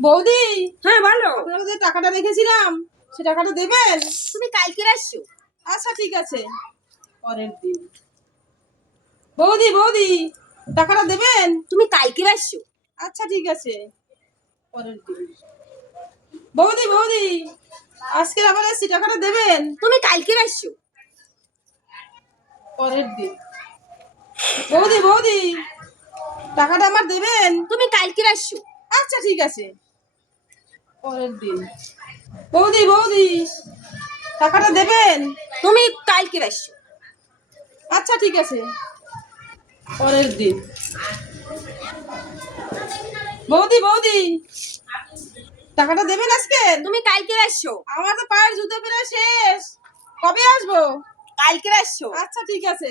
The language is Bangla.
বৌদি, হ্যাঁ বলো। আপনারা যে টাকাটা রেখেছিলাম সে টাকাটা দেবেন? তুমি কালকে আসছো? আচ্ছা ঠিক আছে, পরের দিন। বৌদি বৌদি, টাকাটা দেবেন? তুমি কালকে আসছো? আচ্ছা ঠিক আছে, পরের দিন। বৌদি বৌদি, আজকে আবার এসছি, টাকাটা দেবেন? তুমি কালকে আসছো? পরের দিন। বৌদি বৌদি, টাকাটা আমার দেবেন? তুমি কালকে আসছো? আচ্ছা ঠিক আছে, পরের দিন। বৌদি বৌদি, টাকাটা দেবেন? তুমি কালকে আসছো? আচ্ছা ঠিক আছে, পরের দিন। বৌদি বৌদি, টাকাটা দেবেন আজকে? তুমি কালকে আসছো? আমার তো পায়ের জুতো প্রায় শেষ, কবে আসবো? কালকে আসছো? আচ্ছা ঠিক আছে।